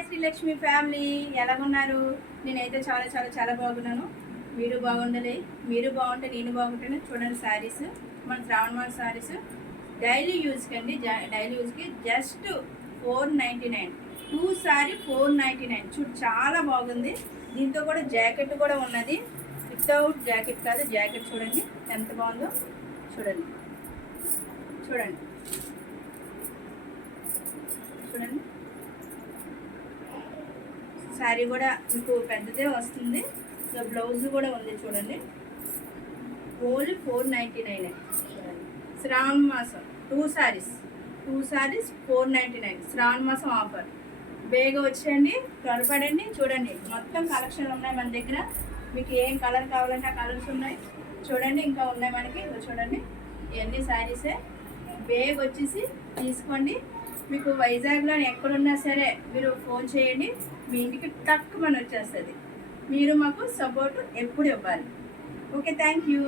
Hi Srilakshmi family, ఎలాగున్నారు? నేనైతే చాలా చాలా చాలా బాగున్నాను. మీరు బాగుండాలి, మీరు బాగుంటే నేను బాగుంటాను. చూడండి శారీస్, మన శ్రావణ మాస శారీస్ డైలీ యూజ్కి అండి. డైలీ యూజ్కి జస్ట్ 499. 2 శారీ 499. చూడు చాలా బాగుంది. దీంతో కూడా జాకెట్ కూడా ఉన్నది. వితౌట్ జాకెట్ కాదు, జాకెట్ చూడండి ఎంత బాగుందో. చూడండి చూడండి చూడండి శారీ కూడా మీకు పెద్దదే వస్తుంది. బ్లౌజ్ కూడా ఉంది చూడండి. ఓన్లీ 499. శ్రావణ మాసం 2 శారీస్ 499. శ్రావణ మాసం ఆఫర్. బేగా వచ్చేయండి, త్వరపడండి. చూడండి మొత్తం కలెక్షన్ ఉన్నాయి మన దగ్గర. మీకు ఏం కలర్ కావాలంటే ఆ కలర్స్ ఉన్నాయి చూడండి. ఇంకా ఉన్నాయి మనకి, చూడండి ఇవన్నీ శారీసే. బేగ్ వచ్చేసి తీసుకోండి. మీకు వైజాగ్లో ఎక్కడున్నా సరే మీరు ఫోన్ చేయండి, మీ ఇంటికి టక్ మన వచ్చేస్తుంది. మీరు మాకు సపోర్ట్ ఎప్పుడు ఇవ్వాలి. Okay, thank you.